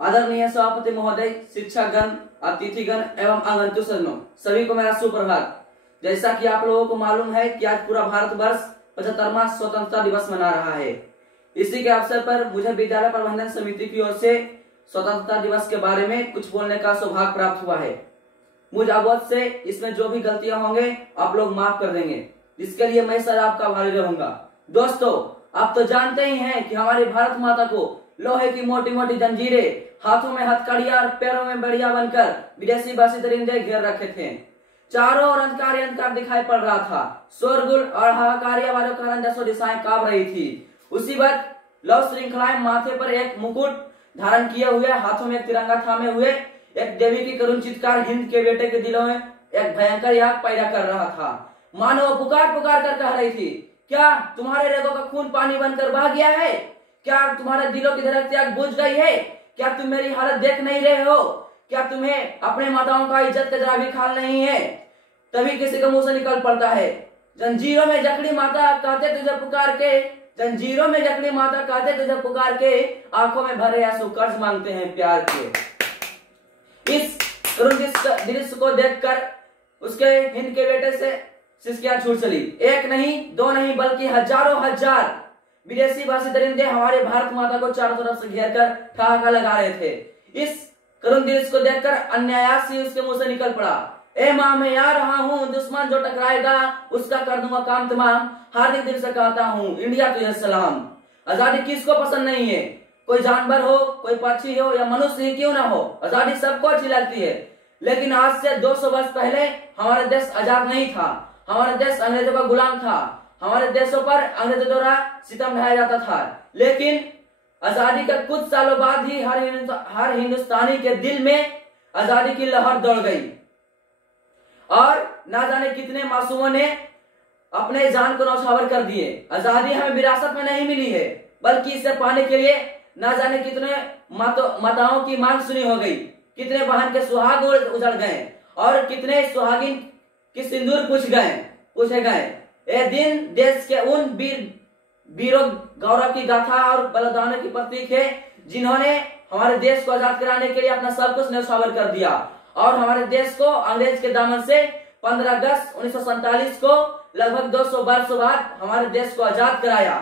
आदरणीय सभापति महोदय, शिक्षकगण, अतिथिगण एवं आगंतुकजनों, सभी को मेरा सुप्रभात। जैसा कि आप लोगों को मालूम है कि आज पूरा भारतवर्ष 75वां स्वतंत्रता दिवस मना रहा है। इसी के अवसर पर मुझे विद्यालय प्रबंधन समिति की ओर से स्वतंत्रता दिवस के बारे में कुछ बोलने का सौभाग्य प्राप्त हुआ है। मुझ अवध से इसमें जो भी गलतियां होंगे आप लोग माफ कर देंगे, जिसके लिए मैं सर आपका आभारी रहूंगा। दोस्तों, आप तो जानते ही हैं कि हमारी भारत माता को लोहे की मोटी मोटी जंजीरें, हाथों में हथकड़ियां और पैरों में बढ़िया बनकर विदेशी बासी दरिंदे घेर रखे थे। चारों ओर अंधकार ही अंधकार दिखाई पड़ रहा था। शोरगुल और हाहाकारियां वालों कारण जसो दिशाएं कांप रही थी। उसी वक्त लव श्रृंखलाएं माथे पर एक मुकुट धारण किए हुए, हाथों में एक तिरंगा थामे हुए एक देवी की करुण चित्कार हिंद के बेटे के दिलों में एक भयंकर याद पैदा कर रहा था। मानो वो पुकार पुकार कर कह रही थी, क्या तुम्हारे रगों का खून पानी बनकर बह गया है? क्या तुम्हारे दिलों की धड़कती आग बुझ गई है? क्या तुम मेरी हालत देख नहीं रहे हो? क्या तुम्हें अपने माताओं का इज्जत का जरा भी ख्याल नहीं है? तभी किसी के मुंह से निकल पड़ता है, जंजीरों में जकड़ी माता कहते तुझे पुकार के, जंजीरों में जकड़ी माता कहते तुझे पुकार के, आंखों में भरे आंसू कर्ज मांगते हैं प्यार के। इस दृश्य को देखकर उसके हिंद के बेटे से सिसकियां छूट चली। एक नहीं, दो नहीं, बल्कि हजारों हजार विदेशी भाषी दरिंदे हमारे भारत माता को चारों तरफ से घेर कर ठहाका लगा रहे थे। इस करुण दृश्य को देखकर अन्यायास ही उसके मुंह से निकल पड़ा, ए माँ मैं आ रहा हूँ, दुश्मन जो टकराएगा उसका कर दूंगा काम तमाम। हार्दिक दिल से कहता हूँ इंडिया तुझे सलाम। आजादी किसको पसंद नहीं है? कोई जानवर हो, कोई पक्षी हो या मनुष्य ही क्यों ना हो, आजादी सबको अच्छी लगती है। लेकिन आज से 200 वर्ष पहले हमारा देश आजाद नहीं था। हमारा देश अंग्रेजों का गुलाम था। हमारे देशों पर अंग्रेजों द्वारा सितम ढाया जाता था। लेकिन आजादी के कुछ सालों बाद ही हर हिंदुस्तानी के दिल में आजादी की लहर दौड़ गई और ना जाने कितने मासूमों ने अपने जान को न्यौछावर कर दिए। आजादी हमें विरासत में नहीं मिली है, बल्कि इसे पाने के लिए ना जाने कितने माताओं की मांग सुनी हो गई, कितने बहन के सुहाग उजड़ गए और कितने सुहागिन की सिंदूर पूछे गए। ये दिन देश के उन वीरों गौरव की गाथा और बलिदानों की प्रतीक है, जिन्होंने हमारे देश को आजाद कराने के लिए अपना सब कुछ न्यौछावर कर दिया और हमारे देश को अंग्रेज के दामन से 15 अगस्त 1947 को लगभग 200 वर्ष बाद हमारे देश को आजाद कराया।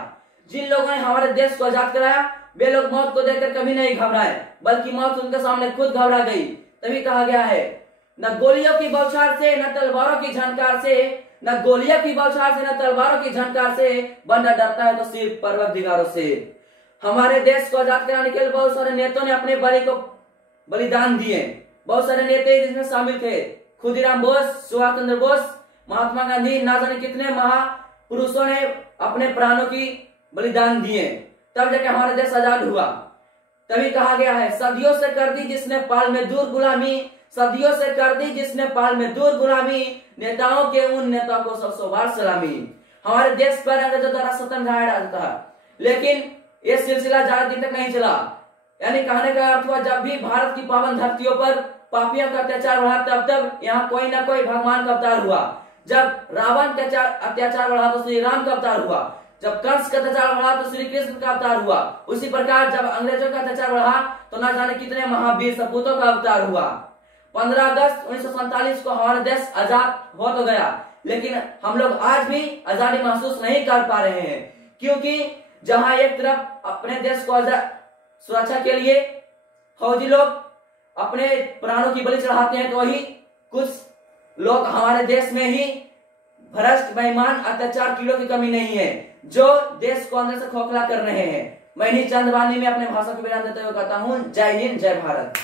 जिन लोगों ने हमारे देश को आजाद कराया वे लोग मौत को देखकर कभी नहीं घबराए, बल्कि मौत उनके सामने खुद घबरा गई। तभी कहा गया है, न गोलियों की बौछार से न तलवारों की झनकार से, न गोलियों की बौछार से न तलवारों की झनकार से, बंदा डरता है तो सिर्फ परवरदिगारों से। हमारे देश को आजाद कराने के लिए बहुत सारे नेताओं ने अपने बलिदान दिए। बहुत सारे नेता जिसमें शामिल थे खुदीराम बोस, सुभाष चंद्र बोस, महात्मा गांधी, ना जाने कितने महापुरुषों ने अपने प्राणों की बलिदान दिए, तब जाके हमारा देश आजाद हुआ। तभी कहा गया है, सदियों से कर दी जिसने पाल में दूर गुलामी, सदियों से कर दी जिसने पाल में दूर गुलामी, नेताओं के उन नेताओं को 100 बार सलामी। हमारे देश पर अंग्रेजों द्वारा सतन ढाया जाता था, लेकिन यह सिलसिला ज्यादा दिन तक नहीं चला। यानी कहने का अर्थ हुआ, जब भी भारत की पावन धरतियों पर पापियों का अत्याचार बढ़ा, तब यहाँ कोई ना कोई भगवान का अवतार हुआ। जब रावण का अत्याचार बढ़ा तो श्री राम का अवतार हुआ। जब कंस का अत्याचार बढ़ा तो श्री कृष्ण का अवतार हुआ। उसी प्रकार जब अंग्रेजों का अत्याचार बढ़ा तो ना जाने कितने महावीर सपूतों का अवतार हुआ। 15 अगस्त 1947 को हमारा देश आजाद हो तो गया, लेकिन हम लोग आज भी आजादी महसूस नहीं कर पा रहे हैं, क्योंकि जहां एक तरफ अपने देश को सुरक्षा के लिए फौजी लोग अपने प्राणों की बलि चढ़ाते हैं, तो वही कुछ लोग हमारे देश में ही भ्रष्ट, बेईमान, अत्याचार कीड़ों की कमी नहीं है, जो देश को अंदर से खोखला कर रहे हैं। मैं इन्हीं चंद वाणी में अपने भाषण को विराम देते हुए कहता हूँ, जय हिंद, जय भारत।